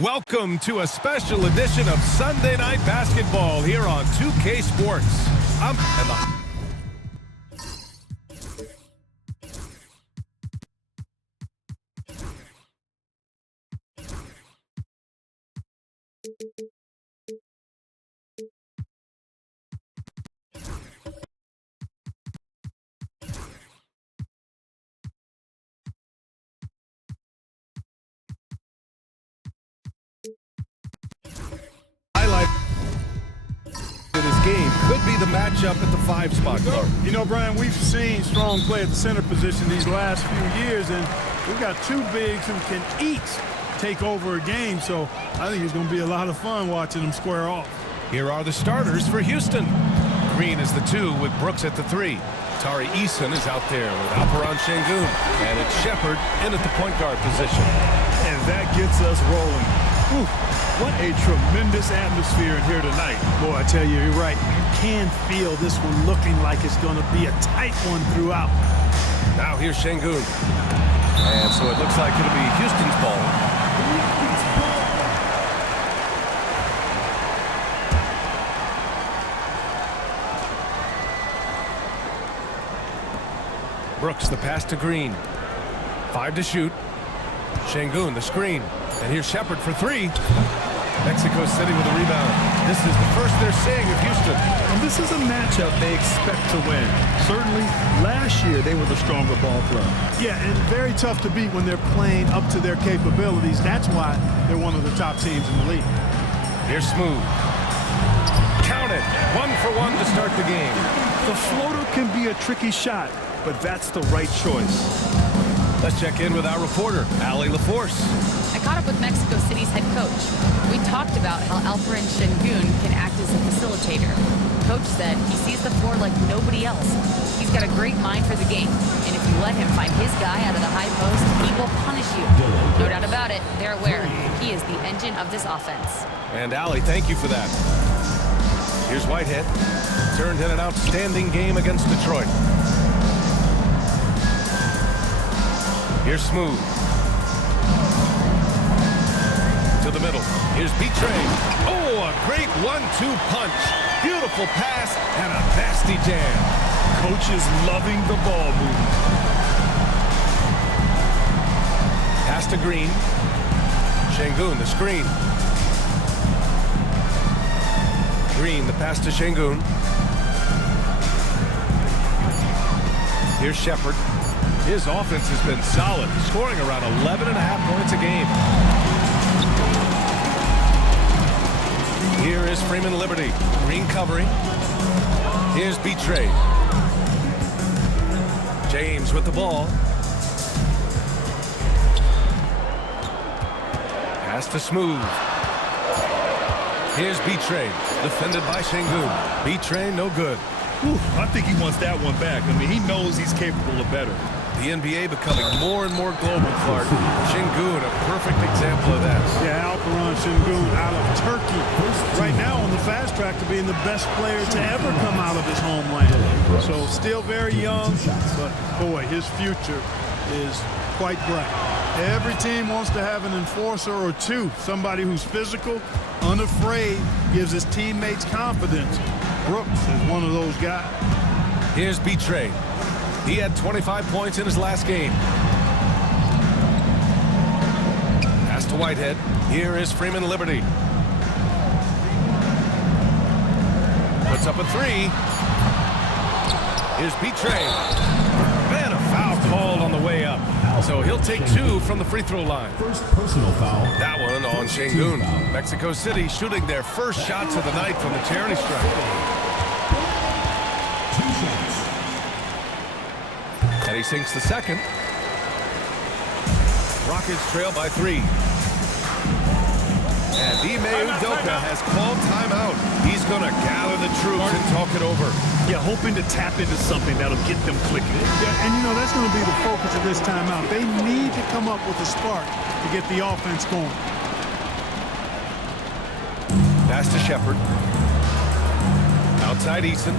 Welcome to a special edition of Sunday Night Basketball here on 2K Sports. Highlight of this game could be the matchup at the 5 spot. You know, Brian, we've seen Strong play at the center position these last few years, and we've got two bigs who can each take over a game, so I think it's going to be a lot of fun watching them square off. Here are the starters for Houston. Green is the 2 with Brooks at the 3. Tari Eason is out there with Alperon Şengün, and it's Shepard in at the point guard position. And that gets us rolling. Whew, what a tremendous atmosphere in here tonight. Boy, I tell you, you're right. You can feel this one looking like it's going to be a tight one throughout. Now here's Şengün. And so it looks like it'll be Houston's ball. Brooks, the pass to Green. 5 to shoot. Şengün, the screen. And here's Shepard for 3. Mexico City with a rebound. This is the first they're seeing of Houston. And this is a matchup they expect to win. Certainly, last year they were the stronger ball club. Yeah, and very tough to beat when they're playing up to their capabilities. That's why they're one of the top teams in the league. Here's Smooth. Count it. 1 for 1 to start the game. The floater can be a tricky shot, but that's the right choice. Let's check in with our reporter, Allie LaForce. I caught up with Mexico City's head coach. We talked about how Alperon Şengün can act as a facilitator. Coach said he sees the floor like nobody else. He's got a great mind for the game, and if you let him find his guy out of the high post, he will punish you. No doubt about it, they're aware he is the engine of this offense. And Allie, thank you for that. Here's Whitehead. Turned in an outstanding game against Detroit. Here's Smooth. To the middle. Here's Betray. Oh, a great 1-2 punch. Beautiful pass and a nasty jam. Coach is loving the ball movement. Pass to Green. Şengün, the screen. Green, the pass to Şengün. Here's Shepard. His offense has been solid, scoring around 11.5 points a game. Here is Freeman Liberty. Green covering. Here's Betray. James with the ball. Pass to Smooth. Here's Betray. Defended by Şengün. Betray, no good. Whew, I think he wants that one back. I mean, he knows he's capable of better. The NBA becoming more and more global, Clark. Şengün, a perfect example of that. Yeah, Alperon Şengün out of Turkey. Right now on the fast track to being the best player to ever come out of his homeland. So still very young, but boy, his future is quite bright. Every team wants to have an enforcer or two, somebody who's physical, unafraid, gives his teammates confidence. Brooks is one of those guys. Here's Betray. He had 25 points in his last game. Pass to Whitehead. Here is Freeman Liberty. Puts up a 3. Here's Betray. Man, a foul called on the way up. So he'll take 2 from the free throw line. First personal foul. That one on Şengün. Mexico City shooting their first shots of the night from the charity stripe. And he sinks the second. Rockets trail by 3. And Ime Udoka has called timeout. He's going to gather the troops and talk it over. Yeah, hoping to tap into something that'll get them clicking. Yeah, and you know, that's going to be the focus of this timeout. They need to come up with a spark to get the offense going. Pass to Shepard. Outside Eason.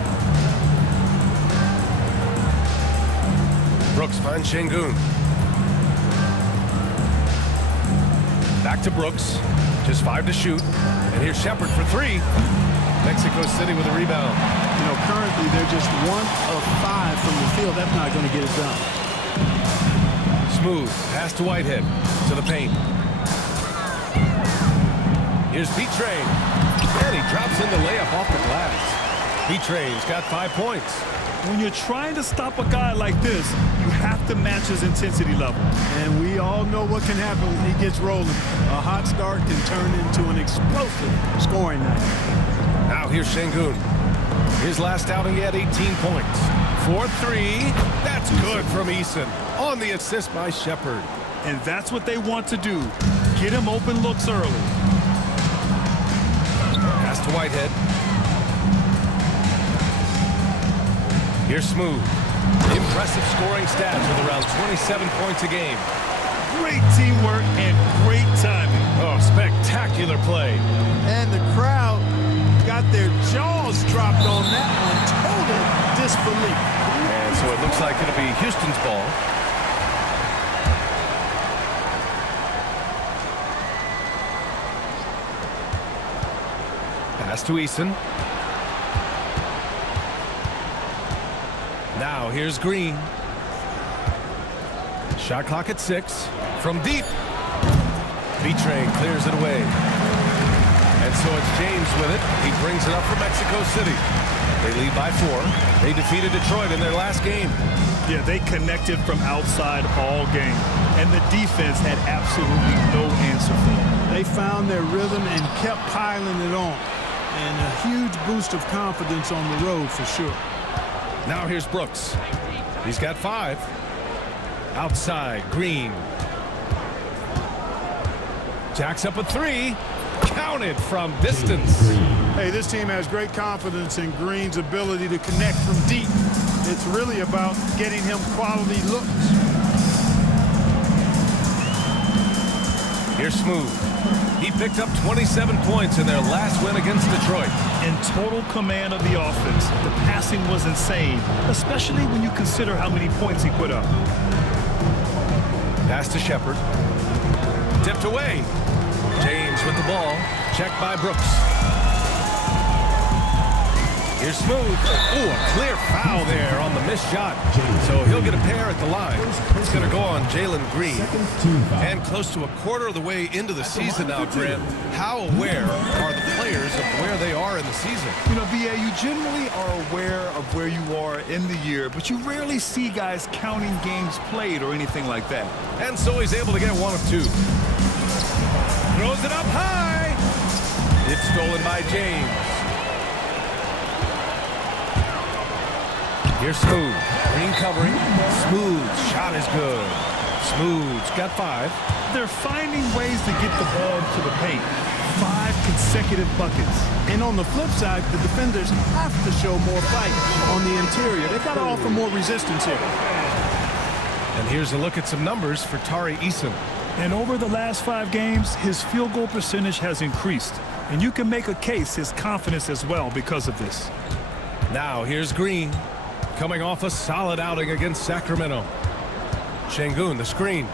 Brooks finds Şengün. Back to Brooks. Just 5 to shoot. And here's Shepard for 3. Mexico City with a rebound. You know, currently they're just 1 of 5 from the field. That's not going to get it done. Smooth pass to Whitehead to the paint. Here's B-Train. And he drops in the layup off the glass. B-Train's got 5 points. When you're trying to stop a guy like this, you have to match his intensity level. And we all know what can happen when he gets rolling. A hot start can turn into an explosive scoring night. Now here's Şengün. His last outing, he had 18 points. 4-3. That's good from Eason. On the assist by Shepard. And that's what they want to do. Get him open looks early. Pass to Whitehead. Here's Smooth. Impressive scoring stats with around 27 points a game. Great teamwork and great timing. Oh, spectacular play. And the crowd got their jaws dropped on that one. Total disbelief. And so it looks like it'll be Houston's ball. Pass to Eason. Now here's Green. Shot clock at 6. From deep. B-Train clears it away. And so it's James with it. He brings it up for Mexico City. They lead by 4. They defeated Detroit in their last game. Yeah, they connected from outside all game. And the defense had absolutely no answer for them. They found their rhythm and kept piling it on. And a huge boost of confidence on the road for sure. Now here's Brooks. He's got 5. Outside, Green. Jacks up a 3. Counted from distance. Hey, this team has great confidence in Green's ability to connect from deep. It's really about getting him quality looks. Here's Smooth. He picked up 27 points in their last win against Detroit. In total command of the offense, the passing was insane, especially when you consider how many points he put up. Pass to Shepard. Tipped away. James with the ball. Checked by Brooks. Here's Smooth. Ooh, a clear foul there on the missed shot. So he'll get a pair at the line. It's going to go on Jalen Green. And close to a quarter of the way into the season now, Grant. How aware are the players of where they are in the season? You know, B.A., you generally are aware of where you are in the year, but you rarely see guys counting games played or anything like that. And so he's able to get 1 of 2. Throws it up high. It's stolen by James. Here's Smooth. Green covering. Smooth. Shot is good. Smooth's got 5. They're finding ways to get the ball to the paint. 5 consecutive buckets. And on the flip side, the defenders have to show more fight on the interior. They've got to offer more resistance here. And here's a look at some numbers for Tari Eason. And over the last 5 games, his field goal percentage has increased. And you can make a case his confidence as well because of this. Now here's Green. Coming off a solid outing against Sacramento. Şengün, the screen.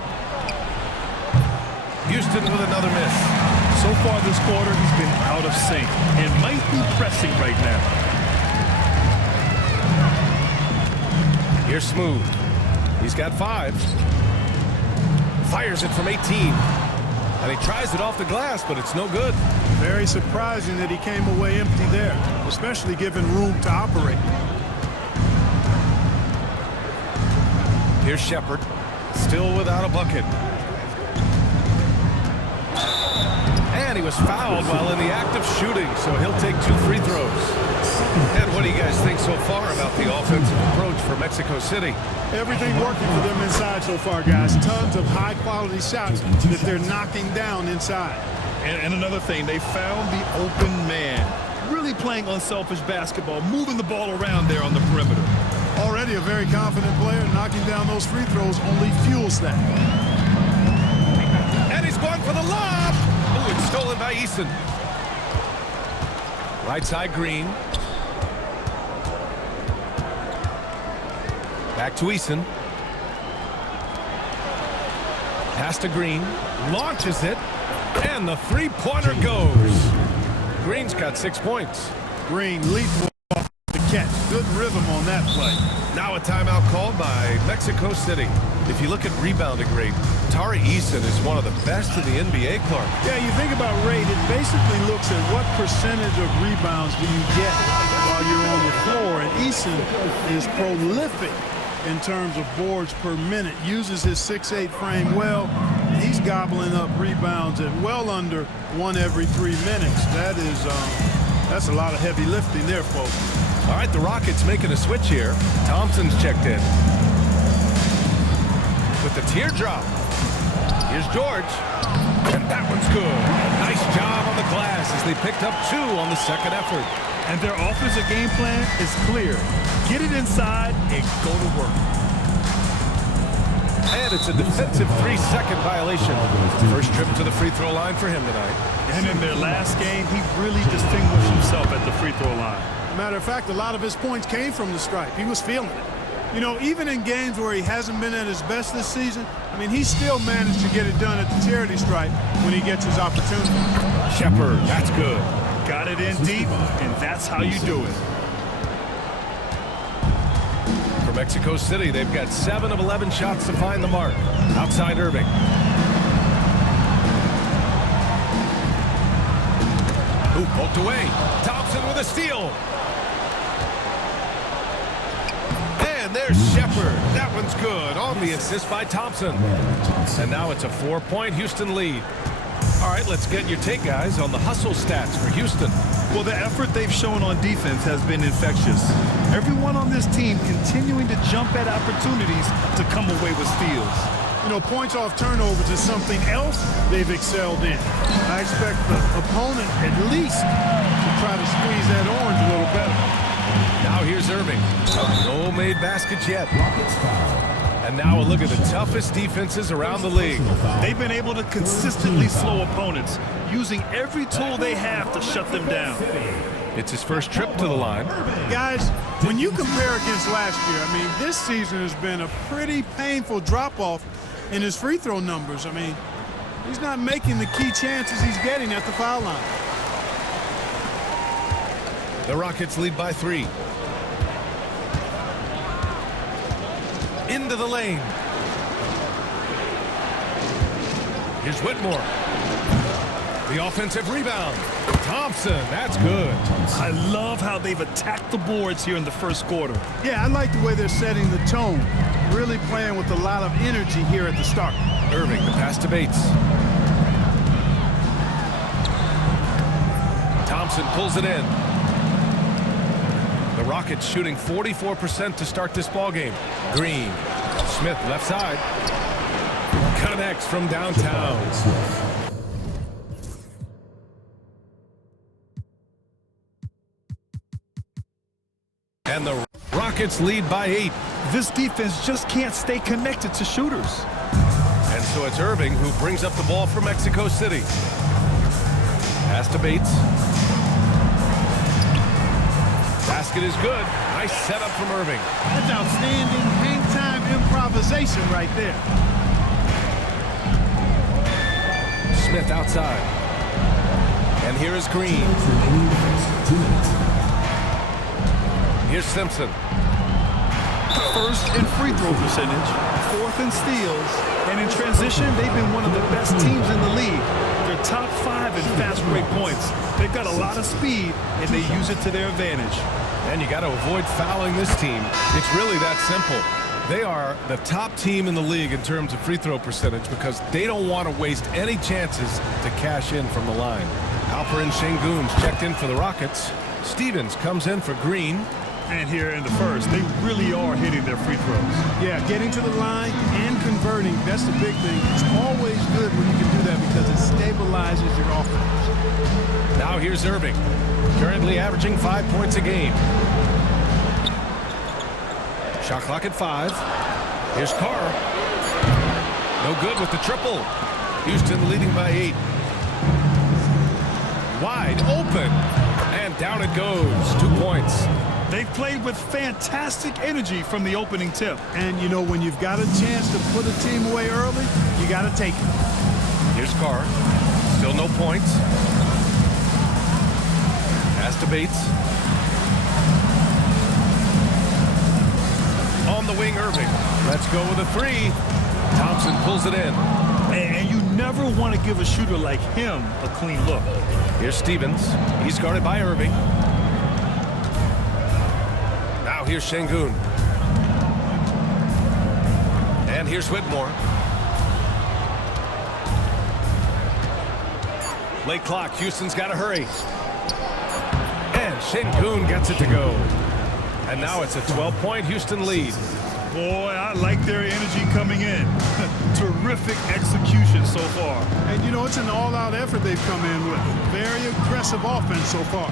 Houston with another miss. So far this quarter, he's been out of sync and might be pressing right now. Here's Smooth. He's got 5. Fires it from 18. And he tries it off the glass, but it's no good. Very surprising that he came away empty there, especially given room to operate. Here's Shepard, still without a bucket. And he was fouled while in the act of shooting, so he'll take 2 free throws. And what do you guys think so far about the offensive approach for Mexico City? Everything working for them inside so far, guys. Tons of high-quality shots that they're knocking down inside. And another thing, they found the open man. Really playing unselfish basketball, moving the ball around there on the perimeter. Already a very confident player. Knocking down those free throws only fuels that. And he's going for the lob. Ooh, it's stolen by Eason. Right side, Green. Back to Eason. Pass to Green. Launches it. And the three-pointer goes. Green's got 6 points. Green lethal off the catch. Good rhythm on that play. Now a timeout called by Mexico City. If you look at rebounding rate, Tari Eason is one of the best in the NBA, Clark. Yeah, you think about rate, it basically looks at what percentage of rebounds do you get while you're on the floor. And Eason is prolific in terms of boards per minute. Uses his 6'8" frame well. And he's gobbling up rebounds at well under 1 every 3 minutes. That's a lot of heavy lifting there, folks. All right, the Rockets making a switch here. Thompson's checked in. With the teardrop. Here's George. And that one's good. Nice job on the glass as they picked up 2 on the second effort. And their offensive game plan is clear. Get it inside and go to work. And it's a defensive 3-second violation. First trip to the free throw line for him tonight. And in their last game, he really distinguished himself at the free throw line. Matter of fact, a lot of his points came from the stripe. He was feeling it. You know, even in games where he hasn't been at his best this season, I mean, he still managed to get it done at the charity stripe when he gets his opportunity. Shepard, that's good. Got it in deep, and that's how you do it. For Mexico City, they've got 7 of 11 shots to find the mark. Outside Irving. Ooh, poked away. Thompson with a steal. And there's Shepard. That one's good on the assist by Thompson. And now it's a 4-point Houston lead. All right, let's get your take, guys, on the hustle stats for Houston. Well, the effort they've shown on defense has been infectious. Everyone on this team continuing to jump at opportunities to come away with steals. You know, points off turnovers is something else they've excelled in. I expect the opponent at least to try to squeeze that orange a little better. Now here's Irving. No made baskets yet. And now a look at the toughest defenses around the league. They've been able to consistently slow opponents, using every tool they have to shut them down. It's his first trip to the line. Guys, when you compare against last year, I mean, this season has been a pretty painful drop-off in his free throw numbers. I mean, he's not making the key chances he's getting at the foul line. The Rockets lead by 3. Into the lane. Here's Whitmore. The offensive rebound. Thompson, that's good. I love how they've attacked the boards here in the first quarter. Yeah, I like the way they're setting the tone. Really playing with a lot of energy here at the start. Irving, the pass to Bates. Thompson pulls it in. The Rockets shooting 44% to start this ballgame. Green. Smith left side. Connects from downtown. And the Rockets lead by 8. This defense just can't stay connected to shooters. And so it's Irving who brings up the ball for Mexico City. Pass to Bates. Basket is good. Nice setup from Irving. That's outstanding hang-time improvisation right there. Smith outside. And here is Green. Here's Simpson. First in free throw percentage, 4th in steals, and in transition, they've been one of the best teams in the league. They're top 5 in fast break points. They've got a lot of speed, and they use it to their advantage. And you got to avoid fouling this team. It's really that simple. They are the top team in the league in terms of free throw percentage because they don't want to waste any chances to cash in from the line. Alperen Sengun's checked in for the Rockets. Stevens comes in for Green. And here in the first, they really are hitting their free throws. Yeah, getting to the line and converting, that's the big thing. It's always good when you can do that because it stabilizes your offense. Now here's Irving, currently averaging 5 points a game. Shot clock at 5. Here's Carr. No good with the triple. Houston leading by 8. Wide open. And down it goes. 2 points. They've played with fantastic energy from the opening tip. And, you know, when you've got a chance to put a team away early, you got to take it. Here's Carr. Still no points. Pass to Bates. On the wing, Irving. Let's go with a three. Thompson pulls it in. And you never want to give a shooter like him a clean look. Here's Stevens. He's guarded by Irving. Now here's Şengün. And here's Whitmore. Late clock. Houston's got to hurry. And Şengün gets it to go. And now it's a 12-point Houston lead. Boy, I like their energy coming in. Terrific execution so far. And, you know, it's an all-out effort they've come in with. Very aggressive offense so far.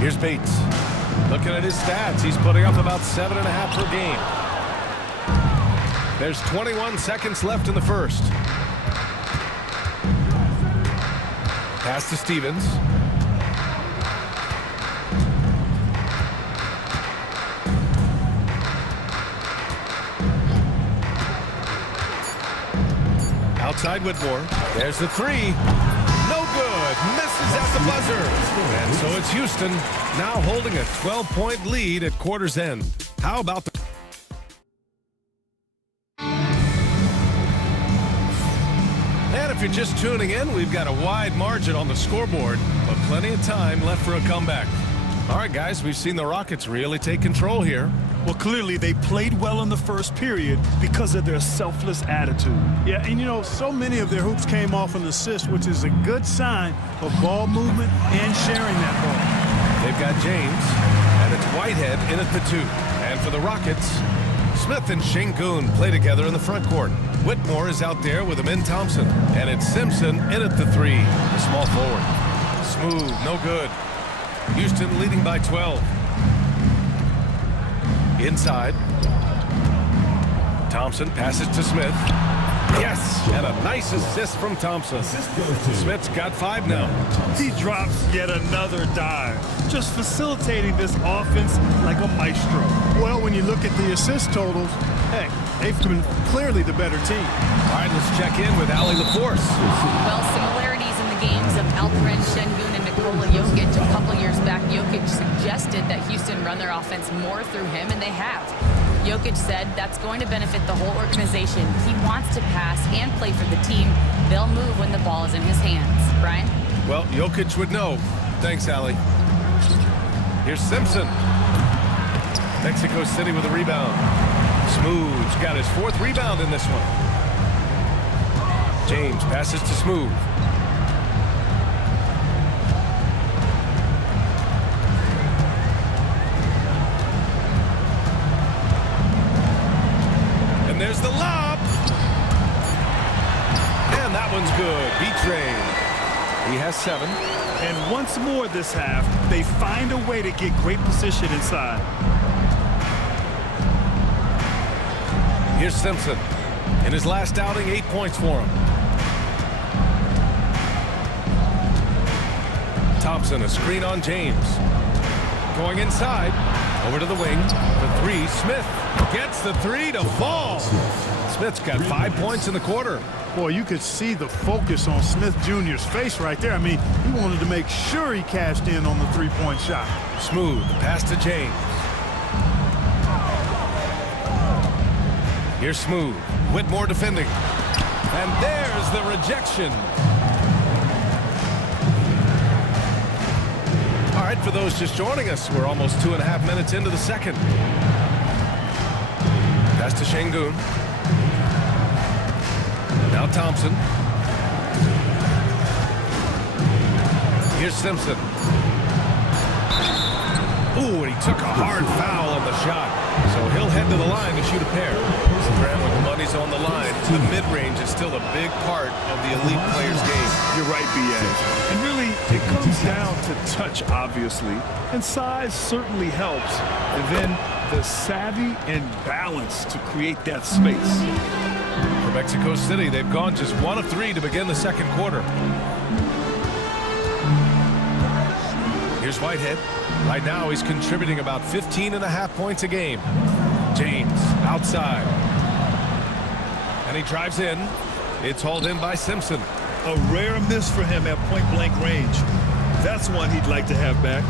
Here's Bates. Looking at his stats, he's putting up about 7.5 per game. There's 21 seconds left in the first. Pass to Stevens. Outside Whitmore. There's the three. No good. Misses at the buzzer. And so it's Houston now holding a 12-point lead at quarter's end. How about the... And if you're just tuning in, we've got a wide margin on the scoreboard, but plenty of time left for a comeback. All right, guys, we've seen the Rockets really take control here. Well, clearly they played well in the first period because of their selfless attitude. Yeah, and you know, so many of their hoops came off an assist, which is a good sign of ball movement and sharing that ball. They've got James, and it's Whitehead in at the 2. And for the Rockets, Smith and Şengün play together in the front court. Whitmore is out there with Amin Thompson, and it's Simpson in at the 3, the small forward. Smooth, no good. Houston leading by 12. Inside. Thompson passes to Smith. Yes, and a nice assist from Thompson. Smith's got 5 now. He drops yet another dive, just facilitating this offense like a maestro. Well, when you look at the assist totals, hey, they've been clearly the better team. All right, let's check in with Allie LaForce. Well, similarities in the games of Alperen Şengün and Nikola Jokic. A couple years back, Jokic suggested that Houston run their offense more through him, and they have. Jokic said that's going to benefit the whole organization. He wants to pass and play for the team. They'll move when the ball is in his hands. Brian? Well, Jokic would know. Thanks, Allie. Here's Simpson. Mexico City with a rebound. Smooth's got his 4th rebound in this one. James passes to Smooth. And there's the lob. And that one's good. B-Train. He has 7. And once more this half, they find a way to get great position inside. Here's Simpson. In his last outing, 8 points for him. Thompson, a screen on James. Going inside. Over to the wing. The 3, Smith gets the 3 to fall. Smith's got 5 points in the quarter. Boy, you could see the focus on Smith Jr.'s face right there. I mean, he wanted to make sure he cashed in on the 3-point shot. Smooth, pass to James. Here's Smooth. Whitmore defending. And there's the rejection. All right, for those just joining us, we're almost 2.5 minutes into the second. Pass to Şengün. Now Thompson. Here's Simpson. Ooh, and he took a hard foul on the shot. So he'll head to the line to shoot a pair. Graham, with the money's on the line, the mid-range is still a big part of the elite player's game. You're right, B.A. And really, it comes down to touch, obviously. And size certainly helps. And then the savvy and balance to create that space. For Mexico City, they've gone just 1 of 3 to begin the second quarter. Here's Whitehead. Right now, he's contributing about 15.5 points a game. James outside. And he drives in. It's hauled in by Simpson. A rare miss for him at point-blank range. That's one he'd like to have back.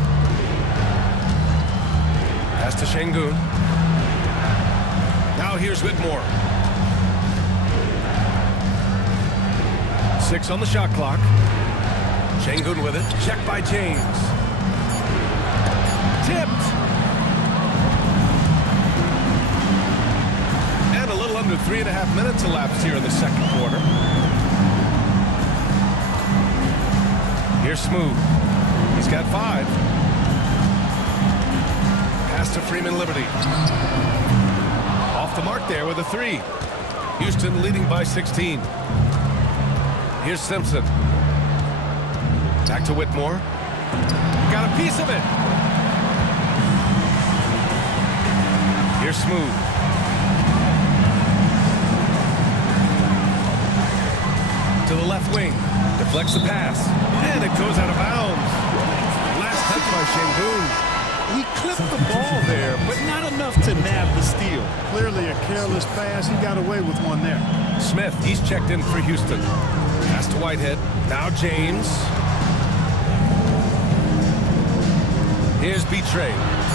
Pass to Şengün. Now here's Whitmore. 6 on the shot clock. Şengün with it. Checked by James. Tipped. And a little under 3.5 minutes elapsed here in the second quarter. Here's Smooth. He's got 5. Pass to Freeman Liberty. Off the mark there with a 3. Houston leading by 16. Here's Simpson. Back to Whitmore. Got a piece of it. Here's Smooth. To the left wing. Deflects the pass. And it goes out of bounds. Last touch by Şengün. He clipped the ball there, but not enough to nab the steal. Clearly a careless pass. He got away with one there. Smith, he's checked in for Houston. Pass to Whitehead. Now James. Here's Betray.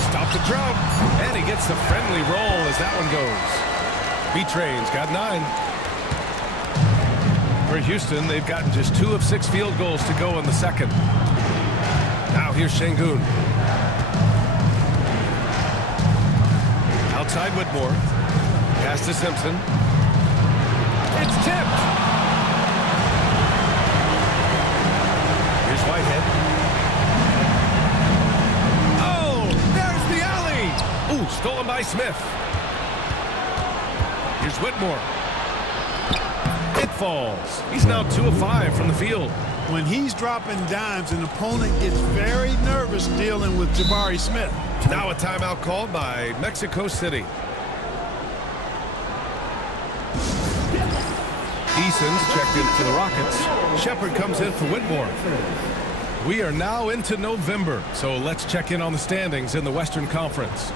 Stop the drought. And he gets the friendly roll as that one goes. Betray's got 9. For Houston, they've gotten just 2 of 6 field goals to go in the second. Now here's Şengün. Outside Whitmore. Pass to Simpson. It's tipped. Here's Whitehead. Oh, there's the alley. Ooh, stolen by Smith. Here's Whitmore. It falls. He's now 2 of 5 from the field. When he's dropping dimes, an opponent gets very nervous dealing with Jabari Smith. Now a timeout called by Mexico City. Eason's checked in for the Rockets. Shepard comes in for Whitmore. We are now into November, so let's check in on the standings in the Western Conference.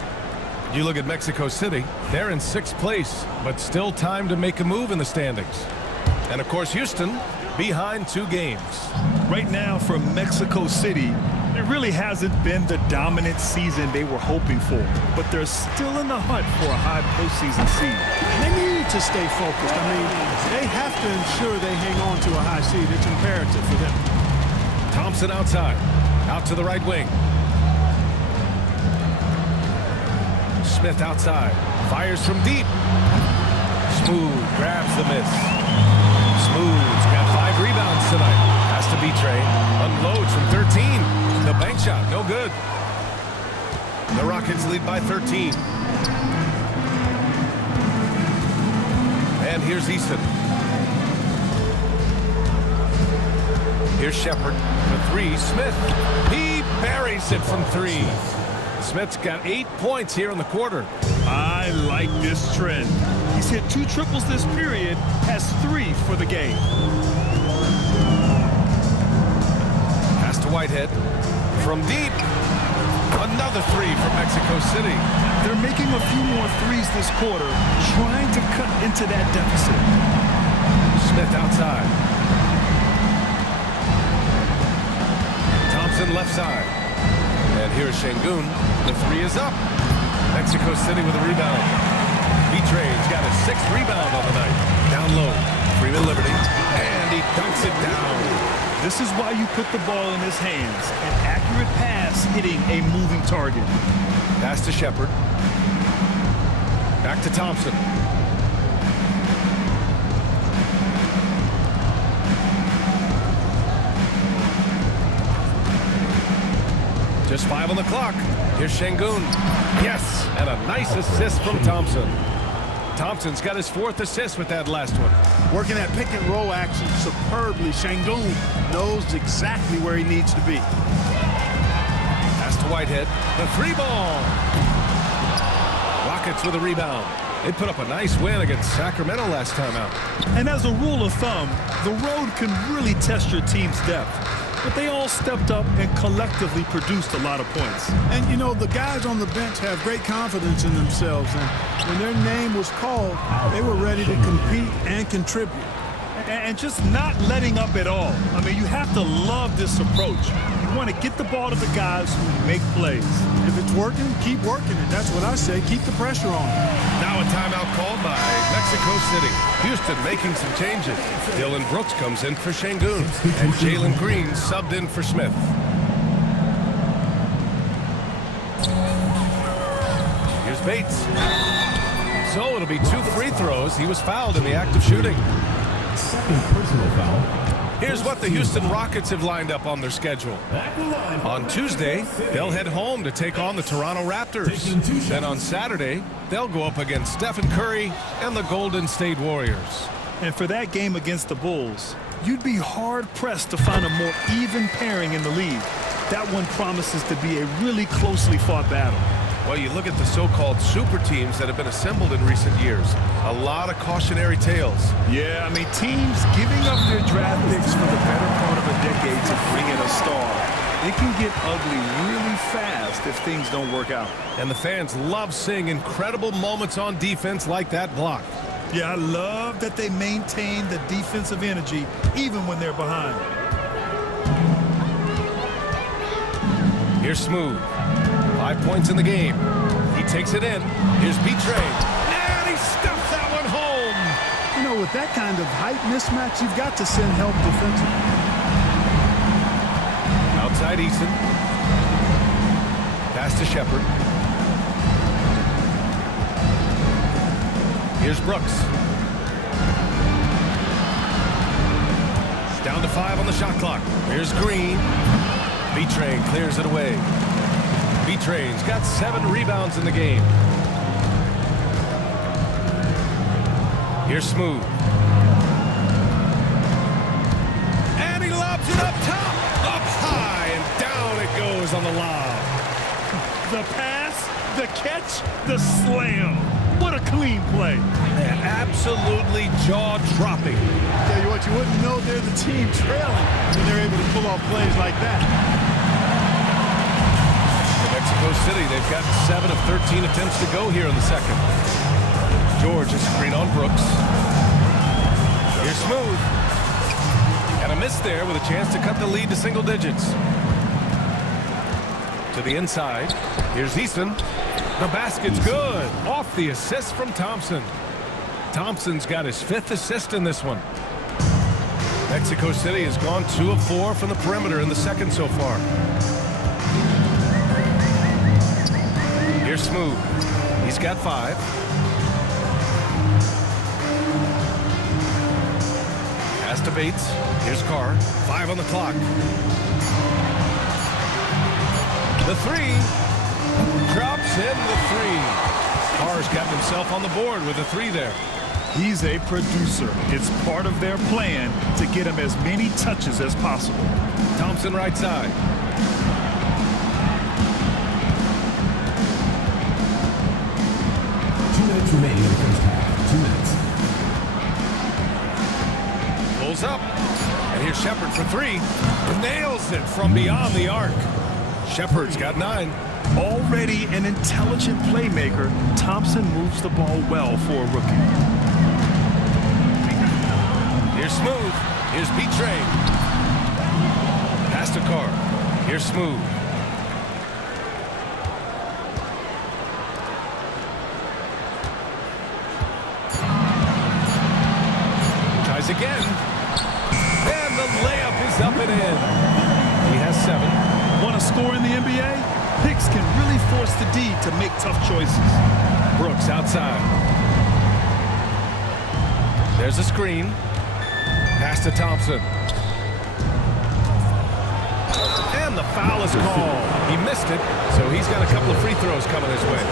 You look at Mexico City, they're in 6th place, but still time to make a move in the standings. And of course, Houston behind 2 games. Right now for Mexico City, it really hasn't been the dominant season they were hoping for, but they're still in the hunt for a high postseason seed. They need to stay focused. I mean, they have to ensure they hang on to a high seed. It's imperative for them. Thompson outside, out to the right wing. Smith outside, fires from deep. Smooth grabs the miss. Smooth's got 5 rebounds tonight. Has to be Trey. Unloads from 13. The bank shot, no good. The Rockets lead by 13. And here's Easton. Here's Shepard for 3. Smith. He buries it from 3. Smith's got 8 points here in the quarter. I like this trend. He's hit 2 triples this period, has 3 for the game. Pass to Whitehead. From deep. Another 3 from Mexico City. They're making a few more threes this quarter, trying to cut into that deficit. Smith outside. Thompson left side. And here's Şengün. The 3 is up. Mexico City with a rebound. Betray's got his 6th rebound on the night. Down low. Freeman Liberty. And he dunks it down. This is why you put the ball in his hands. An accurate pass hitting a moving target. Pass to Shepard. Back to Thompson. Just 5 on the clock. Here's Şengün. Yes, and a nice assist from Thompson. Thompson's got his 4th assist with that last one. Working that pick and roll action superbly. Şengün knows exactly where he needs to be. Pass to Whitehead. The 3 ball. Rockets with a rebound. They put up a nice win against Sacramento last time out. And as a rule of thumb, the road can really test your team's depth. But they all stepped up and collectively produced a lot of points. And, you know, the guys on the bench have great confidence in themselves. And when their name was called, they were ready to compete and contribute. and just not letting up at all. I mean, you have to love this approach. You want to get the ball to the guys who make plays. If it's working, keep working it. That's what I say. Keep the pressure on. Now a timeout called by Mexico City. Houston making some changes. Dylan Brooks comes in for Şengün, and Jalen Green subbed in for Smith. Here's Bates. So it'll be 2 free throws. He was fouled in the act of shooting. Second personal foul. Here's what the Houston Rockets have lined up on their schedule. On Tuesday, they'll head home to take on the Toronto Raptors. Then on Saturday, they'll go up against Stephen Curry and the Golden State Warriors. And for that game against the Bulls, you'd be hard-pressed to find a more even pairing in the league. That one promises to be a really closely fought battle. Well, you look at the so-called super teams that have been assembled in recent years. A lot of cautionary tales. Yeah, I mean, teams giving up their draft picks for the better part of a decade to bring in a star. It can get ugly really fast if things don't work out. And the fans love seeing incredible moments on defense like that block. Yeah, I love that they maintain the defensive energy even when they're behind. Here's Smooth. 5 points in the game. He takes it in. Here's B-Train. And he stuffs that one home. You know, with that kind of height mismatch, you've got to send help defensively. Outside Eason. Pass to Shepard. Here's Brooks. Down to 5 on the shot clock. Here's Green. B-Train clears it away. B-Train's got 7 rebounds in the game. Here's Smooth. And he lobs it up top. Up high and down it goes on the lob. The pass, the catch, the slam. What a clean play. Man, absolutely jaw-dropping. Tell you what, you wouldn't know they're the team trailing when they're able to pull off plays like that. Mexico City, they've got 7 of 13 attempts to go here in the second. George is screen on Brooks. Here's Smooth. And a miss there with a chance to cut the lead to single digits. To the inside. Here's Easton. The basket's good. Off the assist from Thompson. Thompson's got his 5th assist in this one. Mexico City has gone 2 of 4 from the perimeter in the second so far. Here's Smooth. He's got 5. Pass to Bates. Here's Carr. 5 on the clock. The 3. Drops in the 3. Carr's gotten himself on the board with a 3 there. He's a producer. It's part of their plan to get him as many touches as possible. Thompson right side. 2 minutes remaining in the first half. 2 minutes. Pulls up. And here's Shepard for 3. Nails it from beyond the arc. Shepard's got 9. Already an intelligent playmaker, Thompson moves the ball well for a rookie. Here's Smooth. Here's B-Train. Pass to Carr. Here's Smooth. Tries again. And the layup is up and in. He has 7. Want to score in the NBA? Picks can really force the D to make tough choices. Brooks outside. There's a screen. Pass to Thompson. And the foul is called. He missed it, so he's got a couple of free throws coming his way.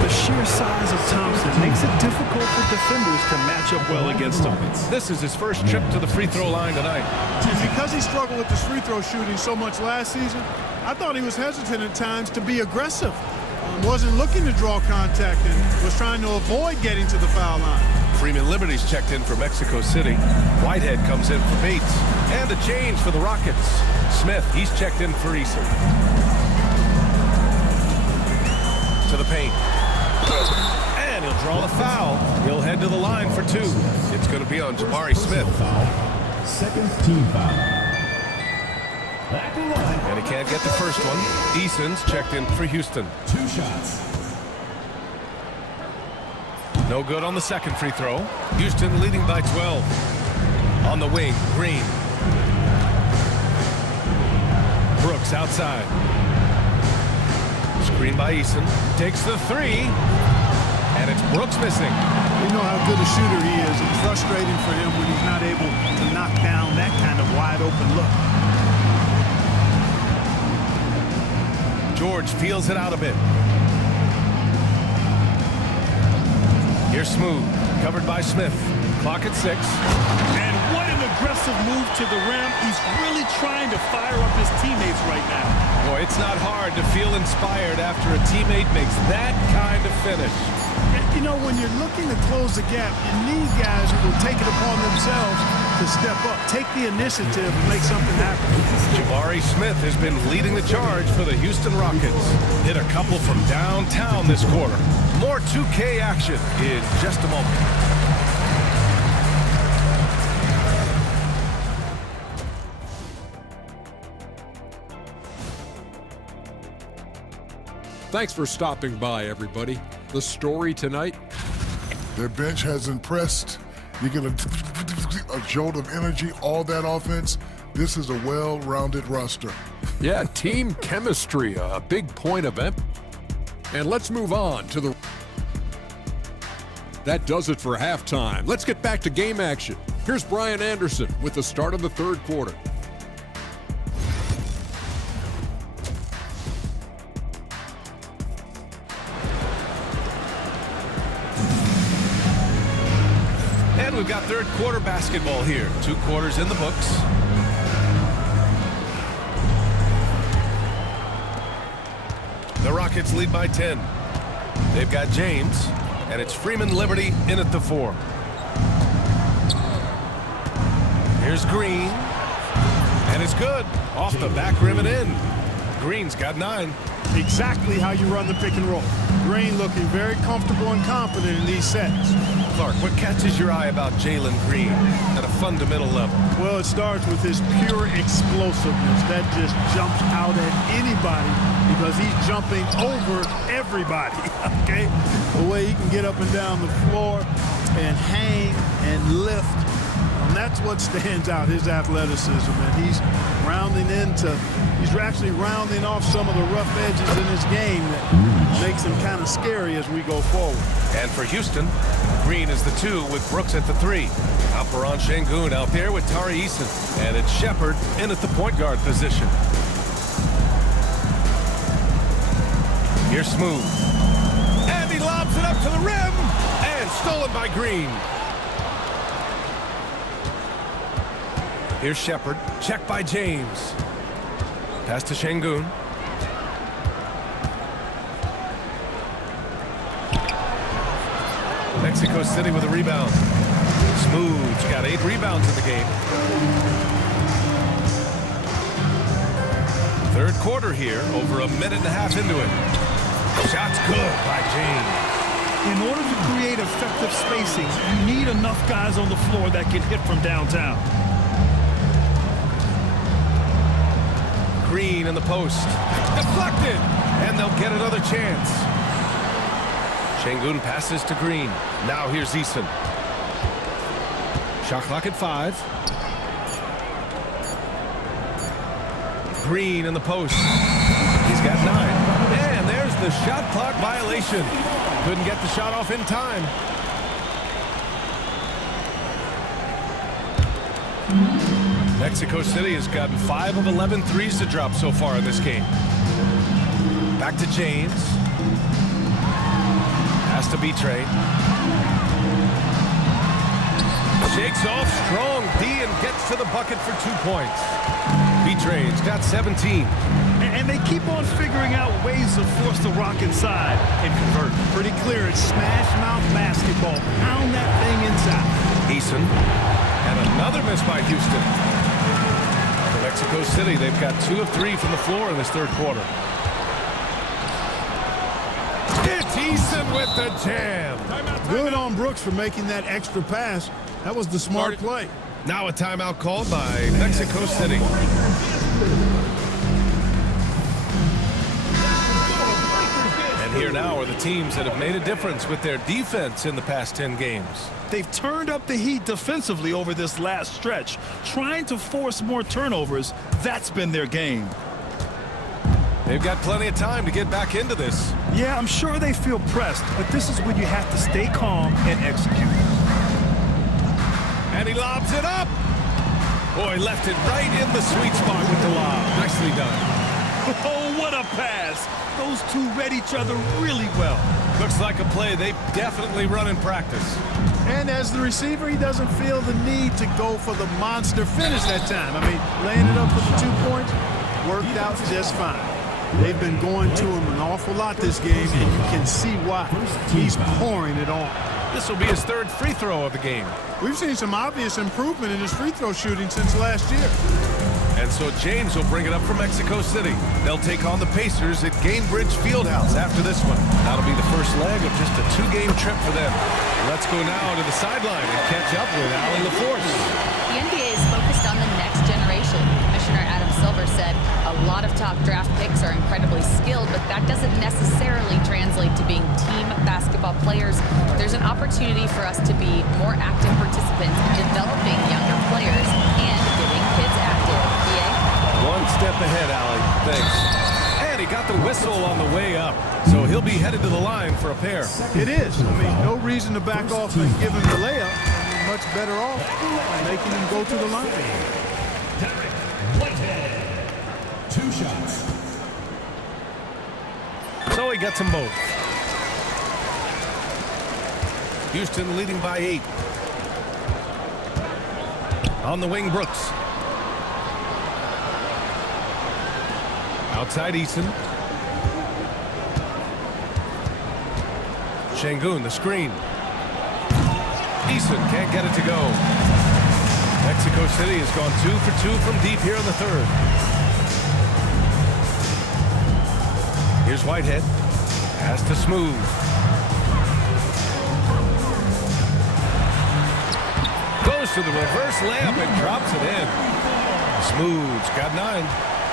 The sheer size of Thompson makes it difficult for defenders to match up well against him. This is his first trip to the free throw line tonight. And because he struggled with his free throw shooting so much last season, I thought he was hesitant at times to be aggressive. Wasn't looking to draw contact and was trying to avoid getting to the foul line. Freeman Liberty's checked in for Mexico City. Whitehead comes in for Bates. And a change for the Rockets. Smith, he's checked in for Eason. To the paint. And he'll draw the foul. He'll head to the line for 2. It's going to be on Jabari Smith. Foul. Second team foul. At the line. And he can't get the first one. Eason's checked in for Houston. 2 shots. No good on the second free throw. Houston leading by 12. On the wing, Green. Brooks outside. Screen by Eason. Takes the 3. And it's Brooks missing. You know how good a shooter he is. It's frustrating for him when he's not able to knock down that kind of wide open look. George peels it out a bit. Here's Smooth. Covered by Smith. Clock at 6. And what an aggressive move to the rim. He's really trying to fire up his teammates right now. Boy, it's not hard to feel inspired after a teammate makes that kind of finish. You know, when you're looking to close the gap, you need guys who will take it upon themselves to step up, take the initiative, and make something happen. Jabari Smith has been leading the charge for the Houston Rockets. Hit a couple from downtown this quarter. More 2K action in just a moment. Thanks for stopping by, everybody. The story tonight? Their bench has impressed. You get a jolt of energy, all that offense. This is a well-rounded roster. Yeah, team chemistry, a big point of emphasis. And let's move on to the... That does it for halftime. Let's get back to game action. Here's Brian Anderson with the start of the third quarter. And we've got third quarter basketball here. 2 quarters in the books. The Rockets lead by 10. They've got James, and it's Freeman Liberty in at the 4. Here's Green, and it's good. Off the back rim and in. Green's got 9. Exactly how you run the pick and roll. Green looking very comfortable and confident in these sets. Clark, what catches your eye about Jalen Green at a fundamental level? Well, it starts with his pure explosiveness. That just jumps out at anybody because he's jumping over everybody, okay? The way he can get up and down the floor and hang and lift. And that's what stands out, his athleticism. And he's actually rounding off some of the rough edges in his game that makes him kind of scary as we go forward. And for Houston, Green is the 2 with Brooks at the 3. Alperon Şengün out there with Tari Eason. And it's Shepard in at the point guard position. Here's Smooth. And he lobs it up to the rim. And stolen by Green. Here's Shepard. Checked by James. Pass to Şengün. Mexico City with a rebound. Smooth's got 8 rebounds in the game. Third quarter here, over a minute and a half into it. Shot's good by James. In order to create effective spacing, you need enough guys on the floor that can hit from downtown. Green in the post. Deflected! And they'll get another chance. Şengün passes to Green. Now here's Eason. Shot clock at 5. Green in the post. He's got 9. And there's the shot clock violation. Couldn't get the shot off in time. Mexico City has gotten 5 of 11 threes to drop so far in this game. Back to James. Pass to Bitre. Shakes off strong D and gets to the bucket for 2 points. Bitre's got 17. And they keep on figuring out ways to force the Rock inside and convert. Pretty clear. It's smash mouth basketball. Pound that thing inside. Eason. And another miss by Houston. For Mexico City, they've got 2 of 3 from the floor in this third quarter. Guillotine Eason with the jam. Good on Brooks for making that extra pass. That was the smart play. Now a timeout called by Mexico City. And here now are the teams that have made a difference with their defense in the past 10 games. They've turned up the heat defensively over this last stretch, trying to force more turnovers. That's been their game. They've got plenty of time to get back into this. Yeah, I'm sure they feel pressed, but this is when you have to stay calm and execute. And he lobs it up. Boy, left it right in the sweet spot with the lob. Nicely done. Oh, what a pass. Those two read each other really well. Looks like a play they've definitely run in practice. And as the receiver, he doesn't feel the need to go for the monster finish that time. I mean, laying it up for the 2 points worked out just fine. They've been going to him an awful lot this game, and you can see why. He's pouring it on. This will be his third free throw of the game. We've seen some obvious improvement in his free throw shooting since last year. And so James will bring it up from Mexico City. They'll take on the Pacers at Gainbridge Fieldhouse after this one. That'll be the first leg of just a 2-game trip for them. Let's go now to the sideline and catch up with Allie LaForce. The NBA is focused on the next generation. Commissioner Adam Silver said a lot of top draft picks are incredibly skilled, but that doesn't necessarily translate to being team basketball players. There's an opportunity for us to be more active participants in developing younger players and getting kids active. One step ahead, Allie. Thanks. And he got the whistle on the way up, so he'll be headed to the line for a pair. It is. I mean, no reason to back off and give him the layup. I mean, much better off making him go to the line. 2 shots. So he gets them both. Houston leading by 8. On the wing, Brooks. Outside Eason. Şengün, the screen. Eason can't get it to go. Mexico City has gone 2 for 2 from deep here in the third. Here's Whitehead. Pass to Smooth. Goes to the reverse layup and drops it in. Smooth's got 9.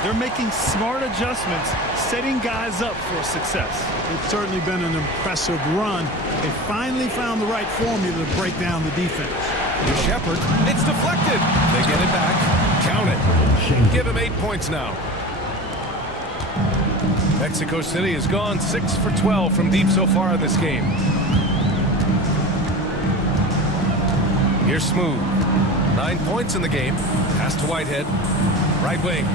They're making smart adjustments, setting guys up for success. It's certainly been an impressive run. They finally found the right formula to break down the defense. Shepard, it's deflected. They get it back. Count it. Give him 8 points now. Mexico City has gone 6 for 12 from deep so far in this game. Here's Smooth. 9 points in the game. Pass to Whitehead. Right wing.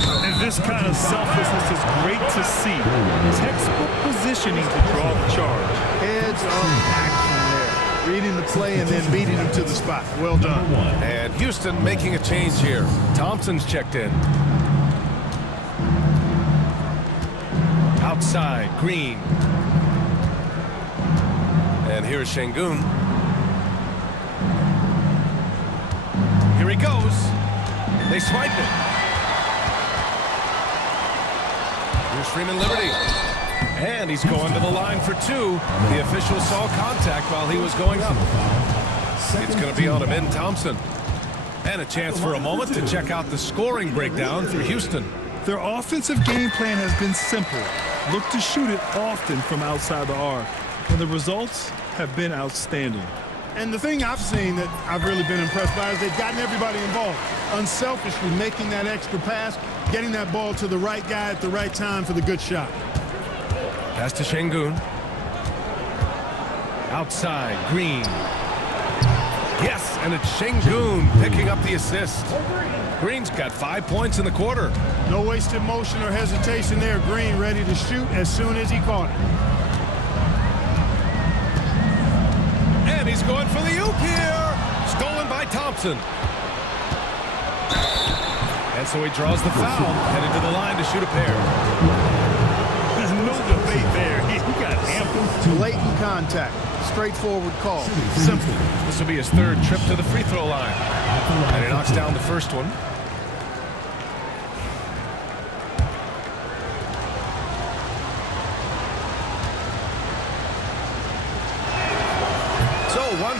And this kind of selflessness is great to see. Textbook positioning to draw the charge. Heads up action there. Reading the play and then beating him to the spot. Well done. And Houston making a change here. Thompson's checked in. Outside, Green. And here's Şengün. Here he goes. They swipe it. Here's Freeman Liberty. And he's going to the line for 2. The official saw contact while he was going up. It's going to be on Amin Thompson. And a chance for a moment to check out the scoring breakdown for Houston. Their offensive game plan has been simple. Look to shoot it often from outside the arc. And the results have been outstanding. And the thing I've seen that I've really been impressed by is they've gotten everybody involved. Unselfishly making that extra pass, getting that ball to the right guy at the right time for the good shot. Pass to Şengün. Outside, Green. Yes, and it's Şengün picking up the assist. Green's got 5 points in the quarter. No wasted motion or hesitation there. Green ready to shoot as soon as he caught it. And he's going for the oop here. Stolen by Thompson. And so he draws the foul, headed to the line to shoot a pair. No debate there. He got ample. Blatant contact. Straightforward call. Simple. This will be his third trip to the free throw line. And he knocks down the first one.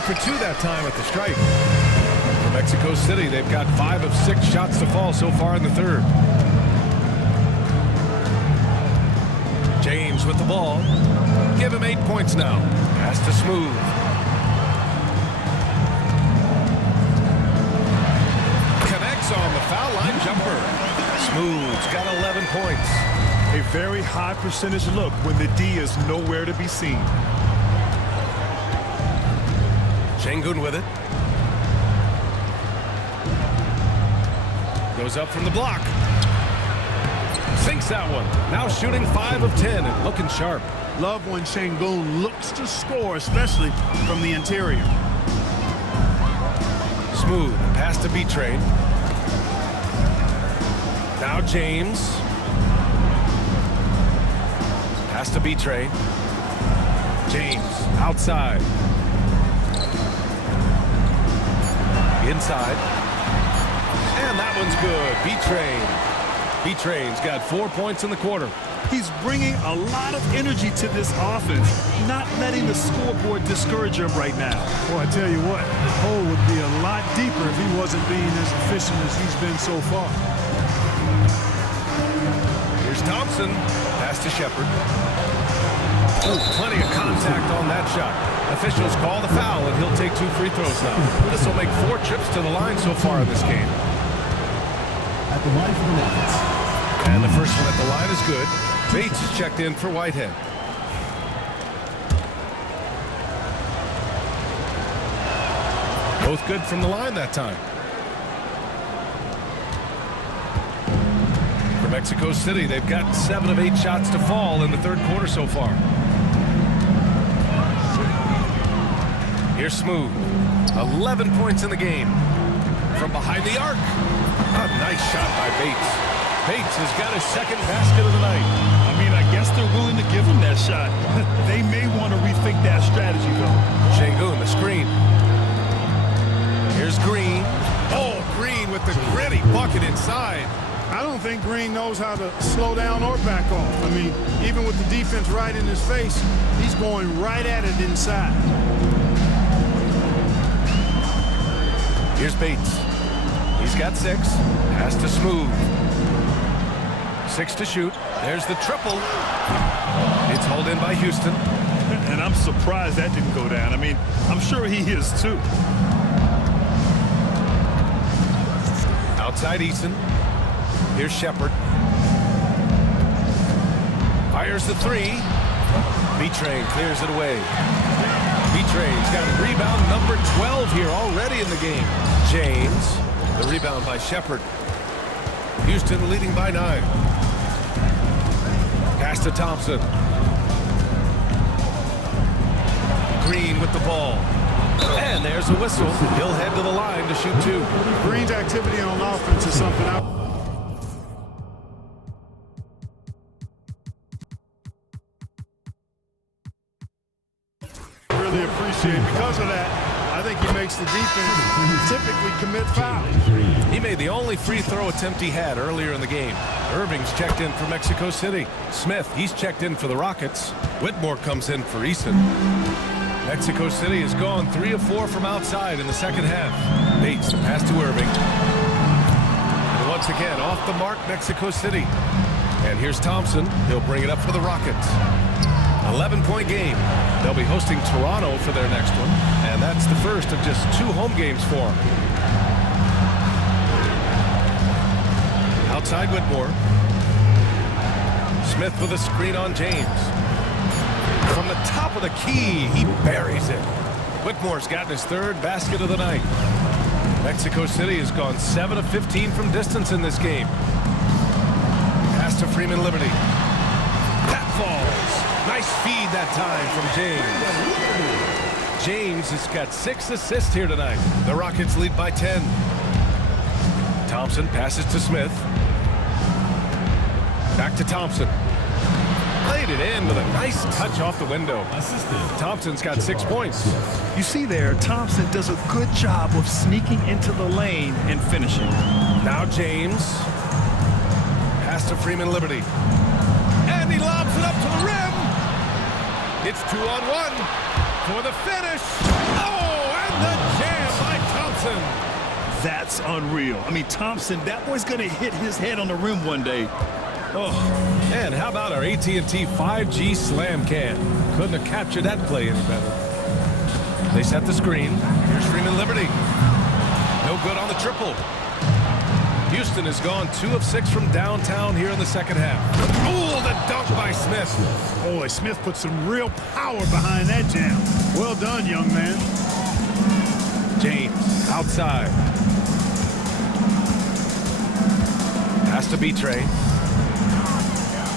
for 2 that time at the stripe. For Mexico City, they've got 5 of 6 shots to fall so far in the third. James with the ball. Give him 8 points now. Pass to Smooth. Connects on the foul line jumper. Smooth's got 11 points. A very high percentage look when the D is nowhere to be seen. Şengün with it. Goes up from the block. Sinks that one. Now shooting 5 of 10 and looking sharp. Love when Şengün looks to score, especially from the interior. Smooth. Pass to B-Train. Now James. Pass to B-Train. James outside. Inside. And that one's good. B-Train. B-Train's got 4 points in the quarter. He's bringing a lot of energy to this offense, not letting the scoreboard discourage him right now. Well, I tell you what, the hole would be a lot deeper if he wasn't being as efficient as he's been so far. Here's Thompson. Pass to Shepard. Oh, plenty of contact on that shot. Officials call the foul, and he'll take 2 free throws now. This will make 4 trips to the line so far in this game. At the line for the Rockets. And the first one at the line is good. Bates is checked in for Whitehead. Both good from the line that time. For Mexico City, they've got 7 of 8 shots to fall in the third quarter so far. Here's Smooth. 11 points in the game. From behind the arc. A nice shot by Bates. Bates has got his second basket of the night. I mean, I guess they're willing to give him that shot. They may want to rethink that strategy, though. Şengün, the screen. Here's Green. Oh, Green with the gritty bucket inside. I don't think Green knows how to slow down or back off. I mean, even with the defense right in his face, he's going right at it inside. Here's Bates. He's got 6. Pass to Smooth. 6 to shoot. There's the triple. It's hauled in by Houston. And I'm surprised that didn't go down. I mean, I'm sure he is too. Outside Eason. Here's Shepard. Fires the 3. B-Train clears it away. B-Train's got rebound number 12 here already in the game. James. The rebound by Shepard. Houston leading by 9. Pass to Thompson. Green with the ball. And there's a whistle. He'll head to the line to shoot 2. Green's activity on offense is something I really appreciate. Because of that, I think he makes the defense typically commit fouls. He made the only free throw attempt he had earlier in the game. Irving's checked in for Mexico City. Smith, he's checked in for the Rockets. Whitmore comes in for Eason. Mexico City has gone 3 of 4 from outside in the second half. Bates, the pass to Irving. And once again, off the mark, Mexico City. And here's Thompson. He'll bring it up for the Rockets. 11-point game. They'll be hosting Toronto for their next one. And that's the first of just 2 home games for them. Outside Whitmore. Smith with a screen on James. From the top of the key, he buries it. Whitmore's gotten his 3rd basket of the night. Mexico City has gone 7 of 15 from distance in this game. Pass to Freeman Liberty. That falls. Nice feed that time from James. James has got 6 assists here tonight. The Rockets lead by 10. Thompson passes to Smith. Back to Thompson. Played it in with a nice touch off the window. Thompson's got 6 points. You see there, Thompson does a good job of sneaking into the lane and finishing. Now James. Pass to Freeman Liberty. And he lobs it up to the rim. It's 2-on-1 for the finish. Oh, That's unreal. I mean, Thompson, that boy's going to hit his head on the rim one day. Oh. And how about our AT&T 5G Slam Cam? Couldn't have captured that play any better. They set the screen. Here's Freeman Liberty. No good on the triple. Houston has gone 2 of 6 from downtown here in the second half. Oh, the dunk by Smith. Boy, Smith put some real power behind that jam. Well done, young man. James outside. Pass to Betray.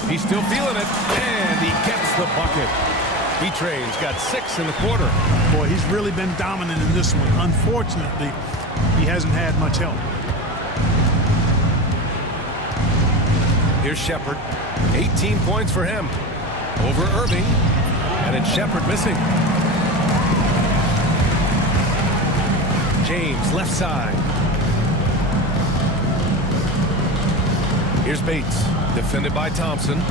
He's still feeling it, and he gets the bucket. Betray's got 6 in the quarter. Boy, he's really been dominant in this one. Unfortunately, he hasn't had much help. Here's Shepard. 18 points for him. Over Irving, and it's Shepard missing. James left side. Here's Bates, defended by Thompson.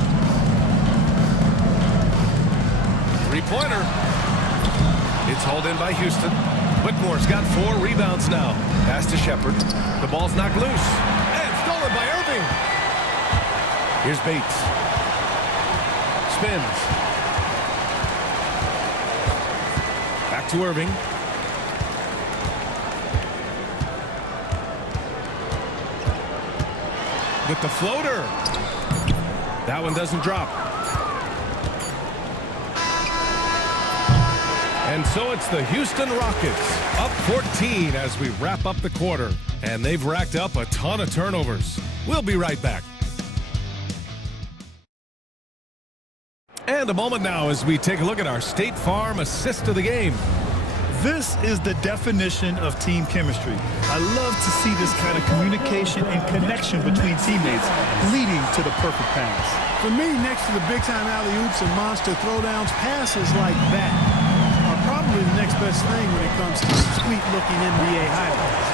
Three-pointer. It's hauled in by Houston. Whitmore's got 4 rebounds now. Pass to Shepard. The ball's knocked loose. And stolen by Irving. Here's Bates. Spins. Back to Irving. With the floater. That one doesn't drop. And so it's the Houston Rockets up 14 as we wrap up the quarter. And they've racked up a ton of turnovers. We'll be right back. And a moment now as we take a look at our State Farm assist of the game. This is the definition of team chemistry. I love to see this kind of communication and connection between teammates leading to the perfect pass. For me, next to the big-time alley-oops and monster throwdowns, passes like that are probably the next best thing when it comes to sweet-looking NBA highlights.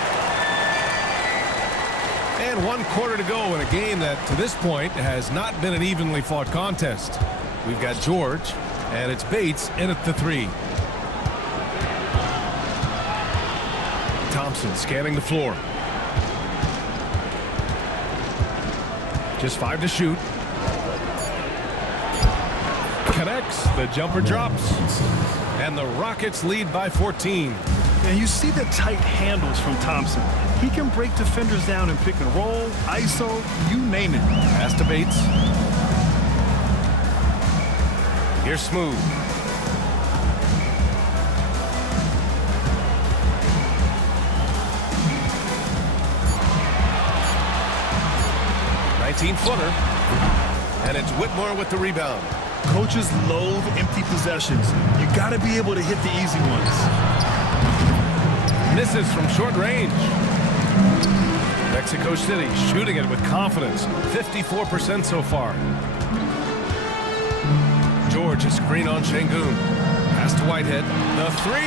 And 1 quarter to go in a game that, to this point, has not been an evenly fought contest. We've got George, and it's Bates in at the 3. Thompson scanning the floor. Just 5 to shoot. Connects. The jumper drops. And the Rockets lead by 14. And you see the tight handles from Thompson. He can break defenders down in pick and roll, ISO, you name it. Pass to Bates. Here's Smooth. Footer, and it's Whitmore with the rebound. Coaches loathe empty possessions. You got to be able to hit the easy ones. Misses from short range. Mexico City shooting it with confidence. 54% so far. George a screen on Şengün. Pass to Whitehead. The 3.